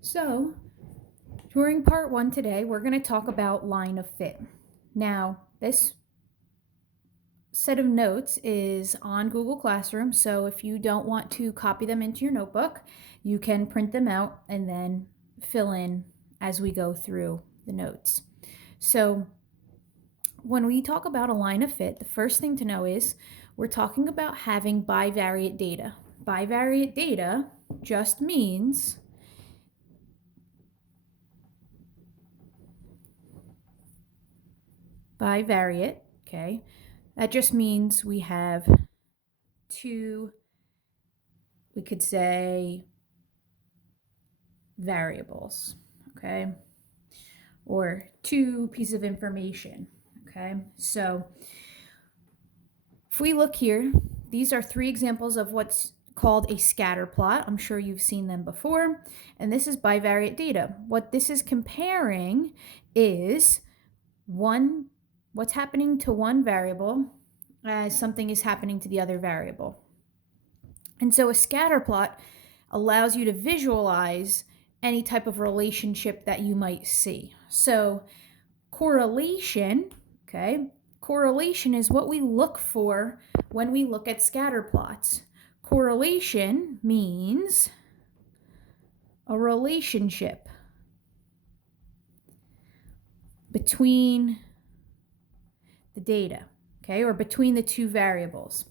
So, during part one today, we're going to talk about line of fit. Now, this set of notes is on Google Classroom, so if you don't want to copy them into your notebook, you can print them out and then fill in as we go through the notes. So, when we talk about a line of fit, the first thing to know is we're talking about having bivariate data. Bivariate data just means bivariate, okay? That just means we have two, we could say, variables, okay? Or two pieces of information, okay? So if we look here, these are three examples of what's called a scatter plot. I'm sure you've seen them before. And this is bivariate data. What this is comparing is what's happening to one variable as something is happening to the other variable. And so a scatter plot allows you to visualize any type of relationship that you might see. So correlation, okay, correlation is what we look for when we look at scatter plots. Correlation means a relationship between the data, okay, or between the two variables.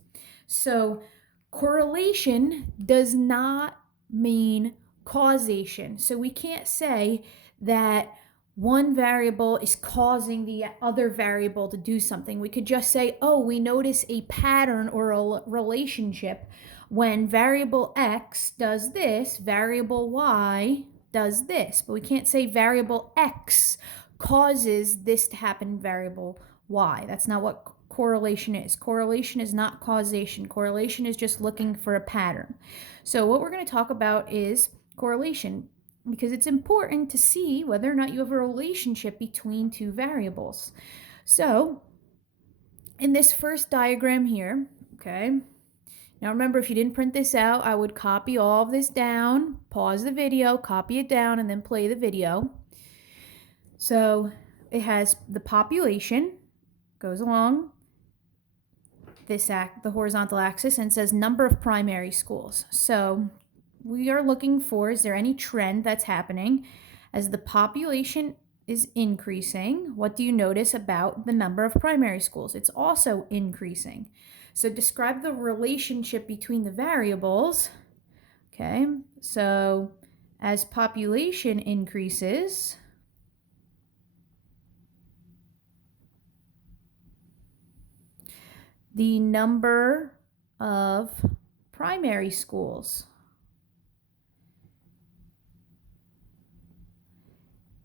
So correlation does not mean causation. So we can't say that one variable is causing the other variable to do something. We could just say, oh, we notice a pattern or a relationship when variable X does this, variable Y does this. But we can't say variable X causes this to happen, variable Y. That's not what correlation is. Correlation is not causation. Correlation is just looking for a pattern. So what we're going to talk about is correlation, because it's important to see whether or not you have a relationship between two variables. So in this first diagram here, okay, now remember, if you didn't print this out, I would copy all of this down, pause the video, copy it down, and then play the video. So it has the population, goes along the horizontal axis, and says number of primary schools. So we are looking for, is there any trend that's happening as the population is increasing? What do you notice about the number of primary schools? It's also increasing. So describe the relationship between the variables. Okay, so as population increases, the number of primary schools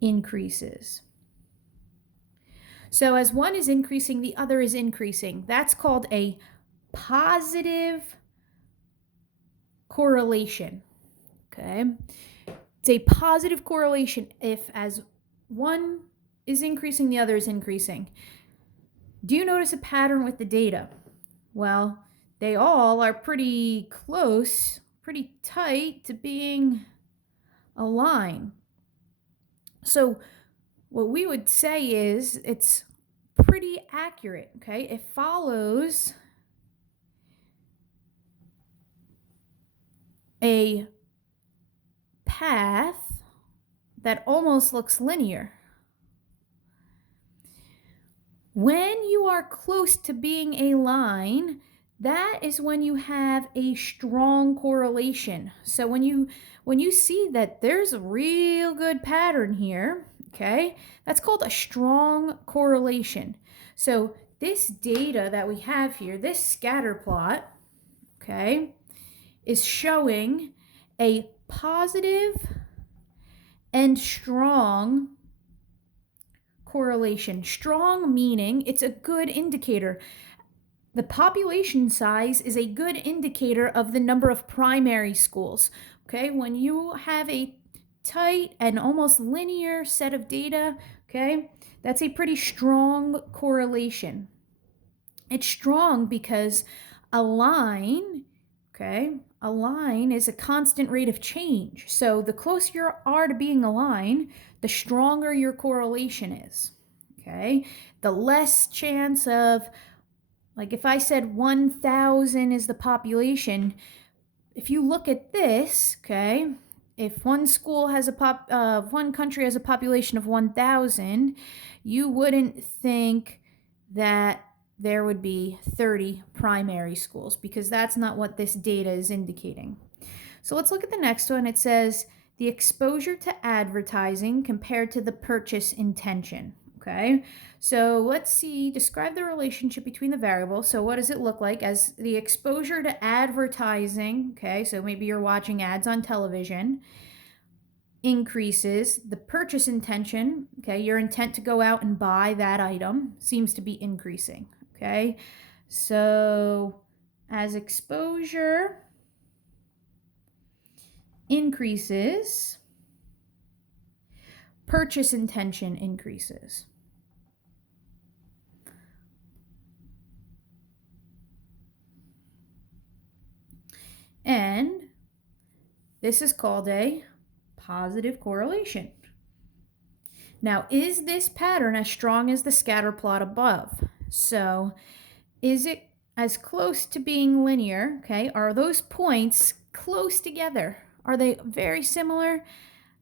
increases. So as one is increasing, the other is increasing. That's called a positive correlation. Okay, it's a positive correlation if as one is increasing, the other is increasing. Do you notice a pattern with the data? Well, they all are pretty close, pretty tight to being a line. So what we would say is it's pretty accurate, okay? It follows a path that almost looks linear. When you are close to being a line, that is when you have a strong correlation. So when you see that there's a real good pattern here, okay, that's called a strong correlation. So this data that we have here, this scatter plot, okay, is showing a positive and strong correlation. Strong meaning it's a good indicator. The population size is a good indicator of the number of primary schools. Okay, when you have a tight and almost linear set of data, okay, that's a pretty strong correlation. It's strong because a line, okay, a line is a constant rate of change. So the closer you are to being a line, the stronger your correlation is. Okay? The less chance of, like if I said 1,000 is the population, if you look at this, okay, if one school has one country has a population of 1,000, you wouldn't think that there would be 30 primary schools because that's not what this data is indicating. So let's look at the next one. It says the exposure to advertising compared to the purchase intention. Okay, so let's see, describe the relationship between the variables. So what does it look like as the exposure to advertising? Okay, so maybe you're watching ads on television, increases. The purchase intention, okay, your intent to go out and buy that item seems to be increasing. Okay, so as exposure increases, purchase intention increases. And this is called a positive correlation. Now, is this pattern as strong as the scatter plot above? So, is it as close to being linear? Okay, are those points close together? Are they very similar?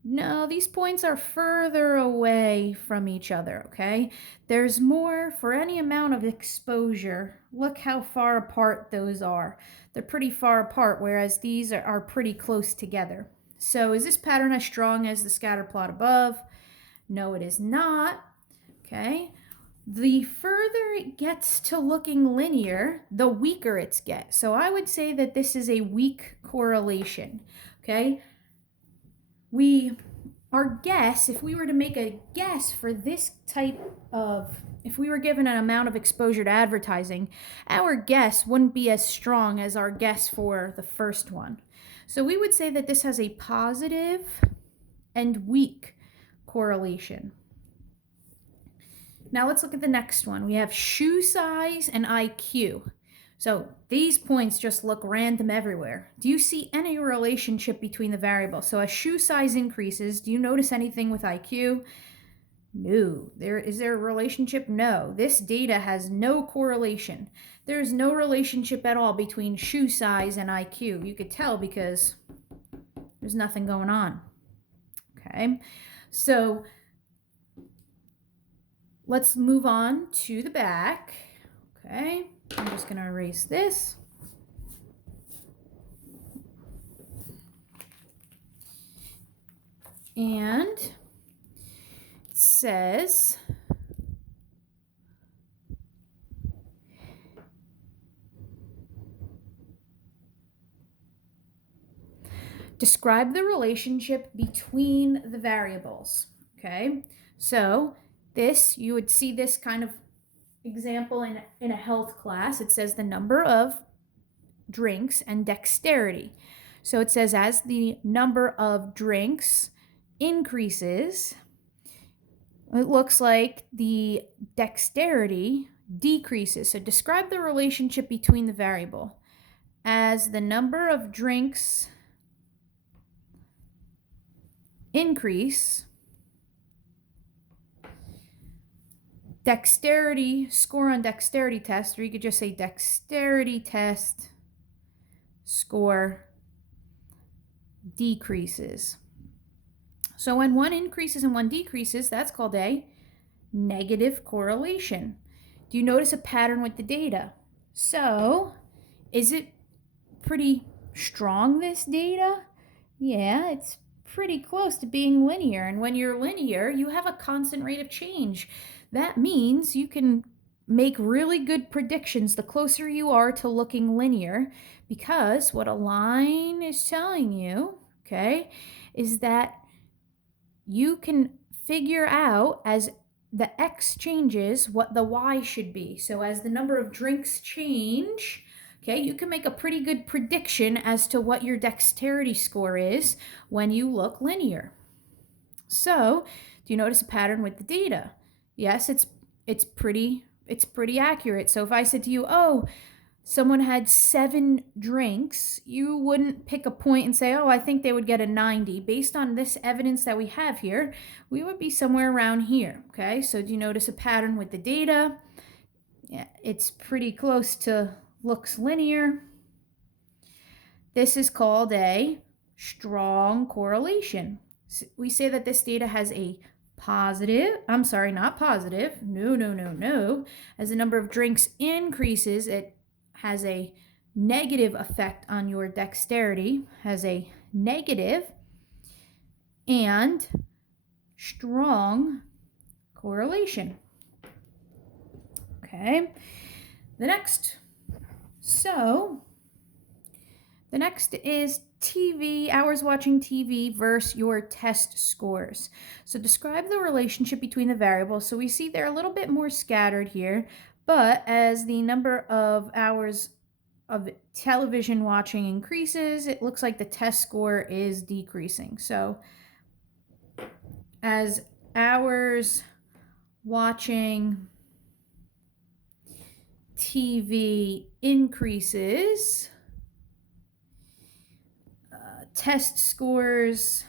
No, these points are further away from each other, okay? There's more for any amount of exposure. Look how far apart those are. They're pretty far apart, whereas these are pretty close together. So is this pattern as strong as the scatter plot above? No, it is not, okay? The further it gets to looking linear, the weaker it gets. So I would say that this is a weak correlation, okay? Our guess, if we were to make a guess for this type of, if we were given an amount of exposure to advertising, our guess wouldn't be as strong as our guess for the first one. So we would say that this has a positive and weak correlation. Now let's look at the next one. We have shoe size and IQ. So these points just look random everywhere. Do you see any relationship between the variables? So as shoe size increases, do you notice anything with IQ? No. Is there a relationship? No. This data has no correlation. There's no relationship at all between shoe size and IQ. You could tell because there's nothing going on. Okay, so let's move on to the back. Okay, I'm just going to erase this. And it says, describe the relationship between the variables. Okay, so this, you would see this kind of example in a health class. It says the number of drinks and dexterity. So it says as the number of drinks increases, it looks like the dexterity decreases. So describe the relationship between the variable. As the number of drinks increase, dexterity, score on dexterity test, or you could just say dexterity test score decreases. So when one increases and one decreases, that's called a negative correlation. Do you notice a pattern with the data? So is it pretty strong, this data? Yeah, it's pretty close to being linear. And when you're linear, you have a constant rate of change. That means you can make really good predictions the closer you are to looking linear, because what a line is telling you, okay, is that you can figure out as the X changes what the Y should be. So as the number of drinks change, okay, you can make a pretty good prediction as to what your dexterity score is when you look linear. So, do you notice a pattern with the data? Yes, it's pretty accurate. So if I said to you, oh, someone had 7 drinks, you wouldn't pick a point and say, oh, I think they would get a 90. Based on this evidence that we have here, we would be somewhere around here, okay? So do you notice a pattern with the data? Yeah, it's pretty close to looks linear. This is called a strong correlation. We say that this data has a positive, I'm sorry, not positive, no. As the number of drinks increases, it has a negative effect on your dexterity, has a negative and strong correlation. Okay, the next is TV, hours watching TV versus your test scores. So describe the relationship between the variables. So we see they're a little bit more scattered here, but as the number of hours of television watching increases, it looks like the test score is decreasing. So as hours watching TV increases, test scores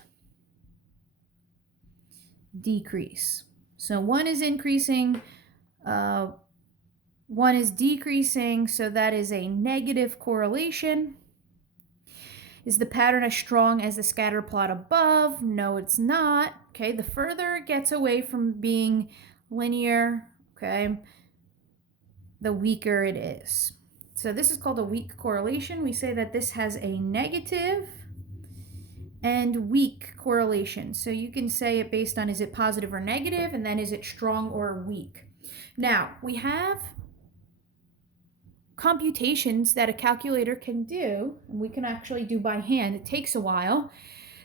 decrease. So one is increasing, one is decreasing, so that is a negative correlation. Is the pattern as strong as the scatter plot above? No, it's not. Okay, the further it gets away from being linear, okay, the weaker it is. So this is called a weak correlation. We say that this has a negative and weak correlation. So you can say it based on is it positive or negative, and then is it strong or weak. Now, we have computations that a calculator can do, and we can actually do by hand. It takes a while.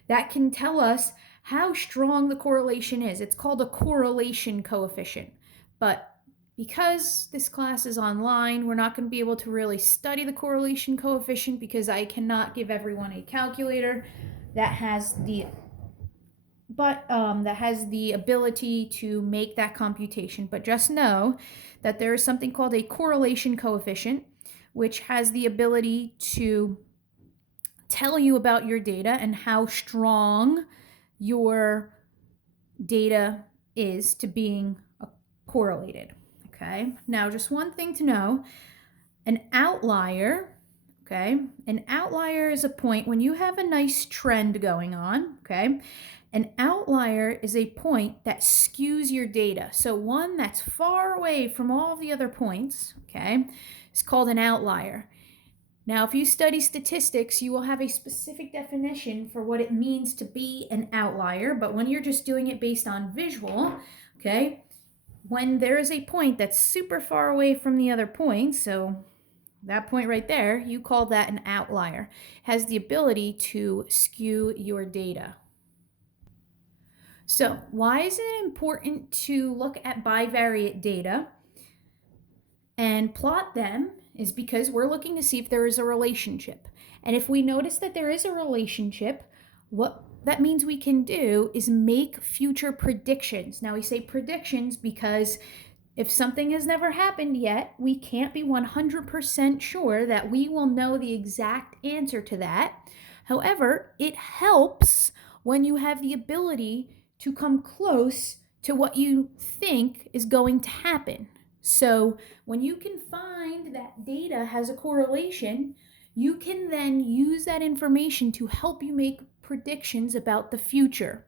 That can tell us how strong the correlation is. It's called a correlation coefficient. But because this class is online, we're not going to be able to really study the correlation coefficient because I cannot give everyone a calculator that has the ability to make that computation. But just know that there is something called a correlation coefficient, which has the ability to tell you about your data and how strong your data is to being correlated. Okay, now just one thing to know, an outlier, okay, an outlier is a point when you have a nice trend going on, okay, an outlier is a point that skews your data. So one that's far away from all the other points, okay, is called an outlier. Now, if you study statistics, you will have a specific definition for what it means to be an outlier, but when you're just doing it based on visual, okay, when there is a point that's super far away from the other points, so that point right there, you call that an outlier. It has the ability to skew your data. So why is it important to look at bivariate data and plot them? Is because we're looking to see if there is a relationship. And if we notice that there is a relationship, what that means we can do is make future predictions. Now we say predictions because if something has never happened yet, we can't be 100% sure that we will know the exact answer to that. However, it helps when you have the ability to come close to what you think is going to happen. So when you can find that data has a correlation, you can then use that information to help you make predictions about the future.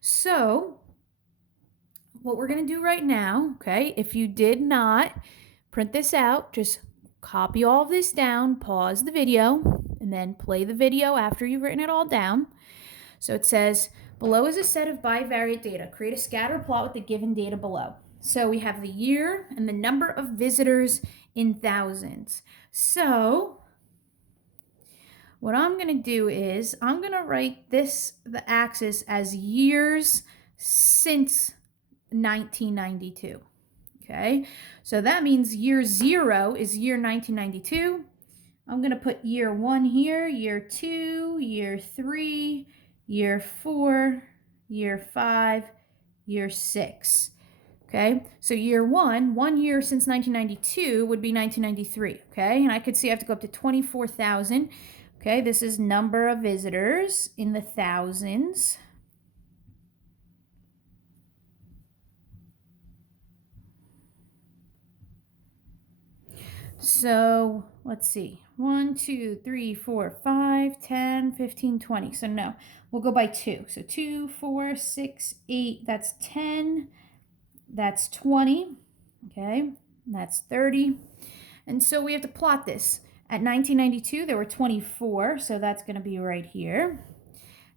So what we're going to do right now, okay, if you did not print this out, just copy all of this down, pause the video, and then play the video after you've written it all down. So it says, below is a set of bivariate data. Create a scatter plot with the given data below. So we have the year and the number of visitors in thousands. So what I'm going to do is I'm going to write the axis as years since 1992. Okay, so that means year 0 is year 1992. I'm going to put year 1 here, year 2, year 3, year 4, year 5, year 6. Okay, so year 1 year since 1992 would be 1993. Okay, and I could see I have to go up to 24,000. Okay, this is number of visitors in the thousands. So let's see, 1, 2, 3, 4, 5, 10, 15, 20. So no, we'll go by 2. So 2, 4, 6, 8, that's 10, that's 20, okay, that's 30. And so we have to plot this. At 1992, there were 24, so that's going to be right here.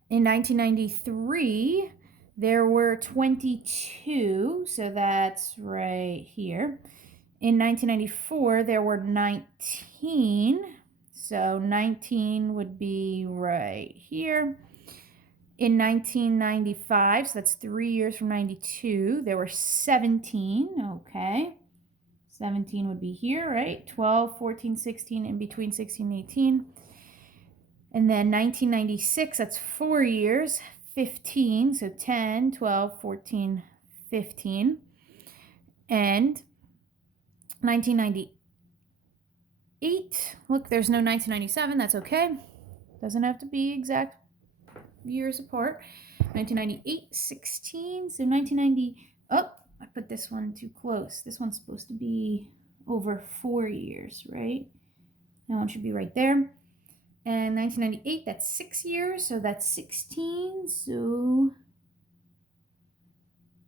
In 1993, there were 22, so that's right here. In 1994, there were 19, so 19 would be right here. In 1995, so that's 3 years from 92, there were 17, okay. 17 would be here, right? 12, 14, 16, in between 16 and 18. And then 1996, that's 4 years, 15, so 10, 12, 14, 15. And 1998, look, there's no 1997, that's okay. Doesn't have to be exact years apart. 1998, 16, so 1990, oh, I put this one too close. This one's supposed to be over 4 years, right? That one should be right there. And 1998, that's 6 years, so that's 16. So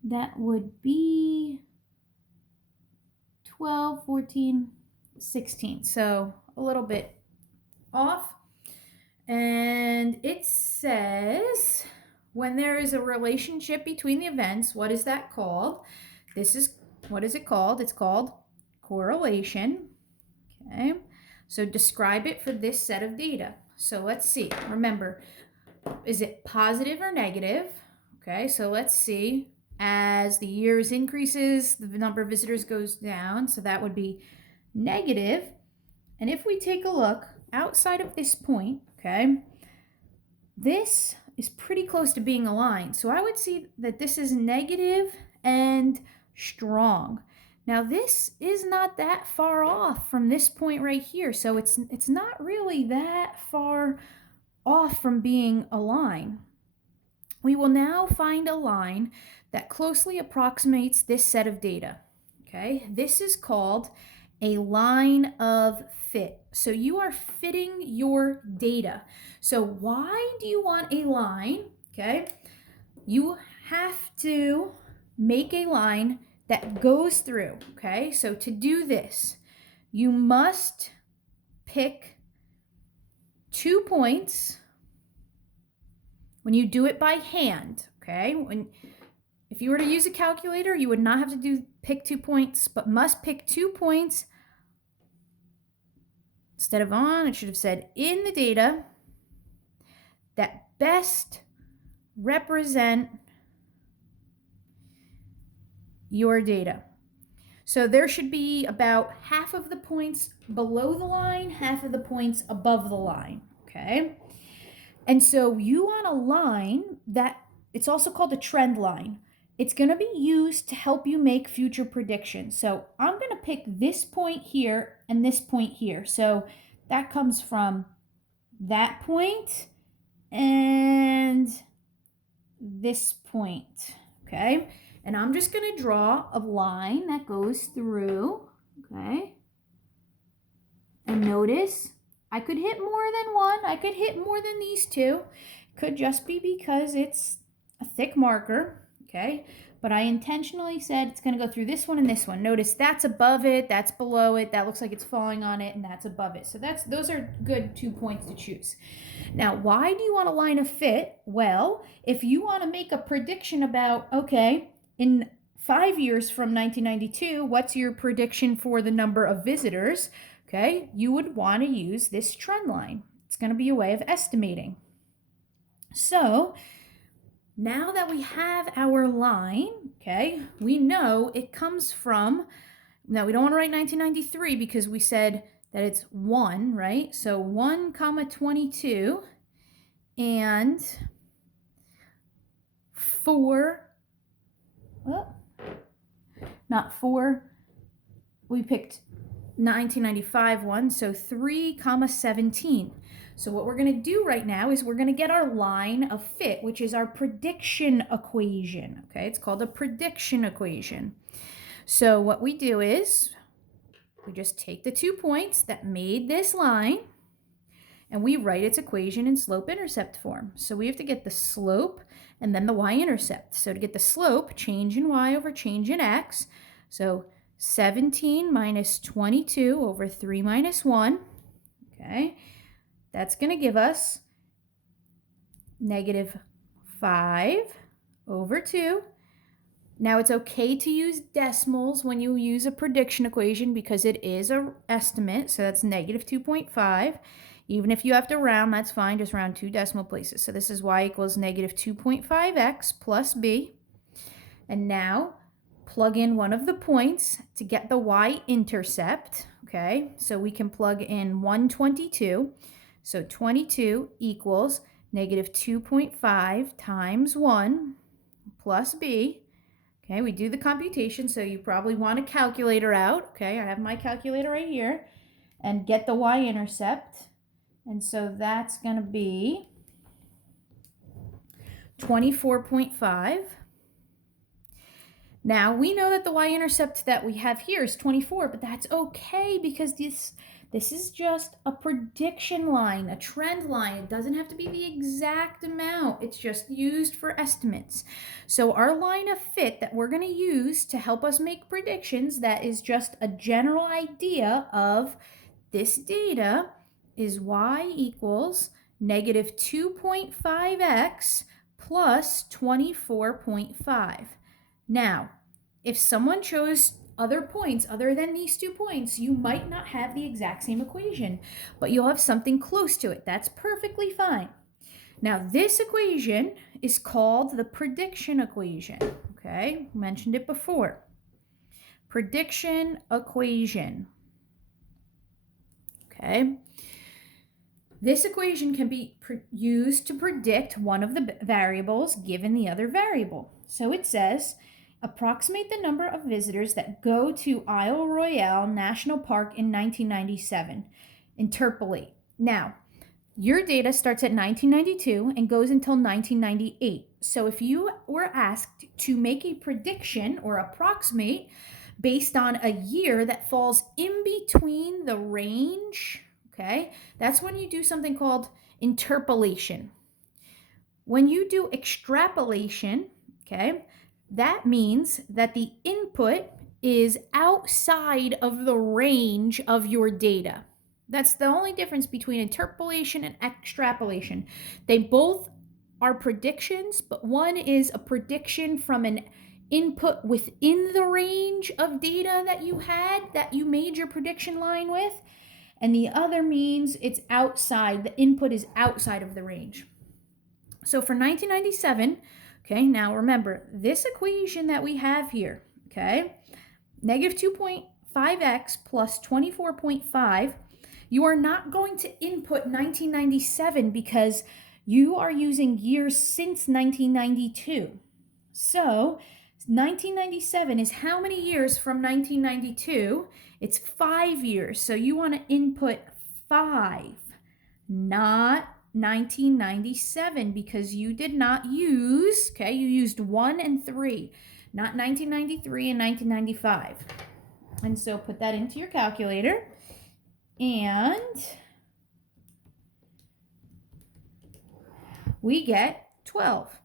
that would be 12, 14, 16. So a little bit off. And it says, when there is a relationship between the events, what is that called? What is it called? It's called correlation. Okay, so describe it for this set of data. So let's see. Remember, is it positive or negative? Okay, so let's see. As the years increases, the number of visitors goes down, so that would be negative. And if we take a look outside of this point, okay, this is pretty close to being aligned. So I would see that this is negative and strong. Now this is not that far off from this point right here. So it's not really that far off from being a line. We will now find a line that closely approximates this set of data. Okay, this is called a line of fit. So you are fitting your data. So why do you want a line? Okay, you have to make a line that goes through. Okay, so to do this, you must pick 2 points when you do it by hand. Okay, if you were to use a calculator, you would not have to pick 2 points, but must pick 2 points. Instead of on, it should have said in the data that best represent your data. So there should be about half of the points below the line, half of the points above the line, okay? And so you want a line that, it's also called a trend line. It's going to be used to help you make future predictions. So I'm going to pick this point here and this point here. So that comes from that point and this point, okay? And I'm just going to draw a line that goes through, okay? And notice I could hit more than one. I could hit more than these two. Could just be because it's a thick marker, okay? But I intentionally said it's going to go through this one and this one. Notice that's above it, that's below it, that looks like it's falling on it, and that's above it. So those are good 2 points to choose. Now, why do you want a line of fit? Well, if you want to make a prediction about, okay, in 5 years from 1992, what's your prediction for the number of visitors? Okay, you would want to use this trend line. It's going to be a way of estimating. So now that we have our line, okay, we know it comes from, now we don't want to write 1993 because we said that it's 1, right? So 1 comma 22 and 4, not 4. We picked 1995 one, so 3, 17. So what we're going to do right now is we're going to get our line of fit, which is our prediction equation. Okay, it's called a prediction equation. So what we do is we just take the 2 points that made this line and we write its equation in slope-intercept form. So we have to get the slope and then the y-intercept. So to get the slope, change in y over change in x. So 17 minus 22 over 3 minus 1. Okay, that's going to give us negative 5 over 2. Now it's okay to use decimals when you use a prediction equation because it is an estimate, so that's negative 2.5. Even if you have to round, that's fine, just round 2 decimal places. So this is y equals negative 2.5x plus b. And now plug in one of the points to get the y-intercept, okay? So we can plug in 122. So 22 equals negative 2.5 times 1 plus b. Okay, we do the computation, so you probably want a calculator out. Okay, I have my calculator right here. And get the y-intercept. And so that's going to be 24.5. Now, we know that the y-intercept that we have here is 24, but that's okay because this is just a prediction line, a trend line. It doesn't have to be the exact amount. It's just used for estimates. So our line of fit that we're going to use to help us make predictions, that is just a general idea of this data, is y equals negative 2.5x plus 24.5. Now, if someone chose other points other than these 2 points, you might not have the exact same equation, but you'll have something close to it. That's perfectly fine. Now, this equation is called the prediction equation. Okay, mentioned it before. Prediction equation. Okay. This equation can be used to predict one of the variables given the other variable. So it says, approximate the number of visitors that go to Isle Royale National Park in 1997. Interpolate. Now, your data starts at 1992 and goes until 1998. So if you were asked to make a prediction or approximate based on a year that falls in between the range, okay, that's when you do something called interpolation. When you do extrapolation, okay, that means that the input is outside of the range of your data. That's the only difference between interpolation and extrapolation. They both are predictions, but one is a prediction from an input within the range of data that you had, that you made your prediction line with, and the other means it's outside, the input is outside of the range. So for 1997, okay, now remember, this equation that we have here, okay, negative 2.5x plus 24.5, you are not going to input 1997 because you are using years since 1992. So 1997 is how many years from 1992? It's 5 years. So you want to input 5, not 1997, because you did not use, okay, you used 1 and 3, not 1993 and 1995. And so put that into your calculator, and we get 12.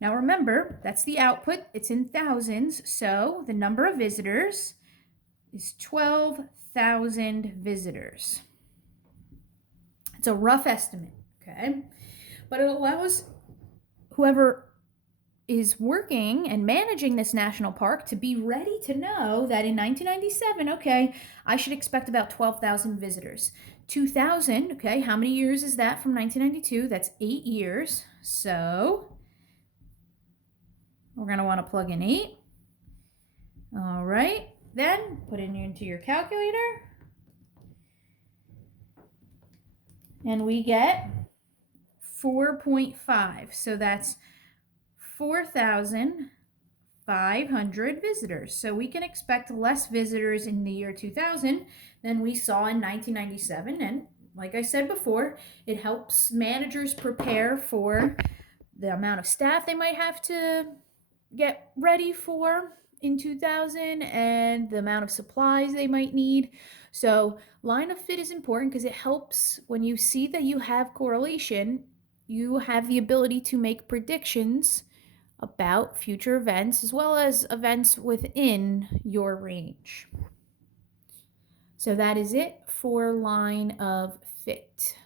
Now remember, that's the output, it's in thousands, so the number of visitors is 12,000 visitors. It's a rough estimate, okay? But it allows whoever is working and managing this national park to be ready to know that in 1997, okay, I should expect about 12,000 visitors. 2,000, okay, how many years is that from 1992? That's 8 years. So we're going to want to plug in 8. All right, then put it into your calculator. And we get 4.5. So that's 4,000 500 visitors. So we can expect less visitors in the year 2000 than we saw in 1997. And like I said before, it helps managers prepare for the amount of staff they might have to get ready for in 2000 and the amount of supplies they might need. So, line of fit is important because it helps when you see that you have correlation, you have the ability to make predictions about future events as well as events within your range. So, that is it for line of fit.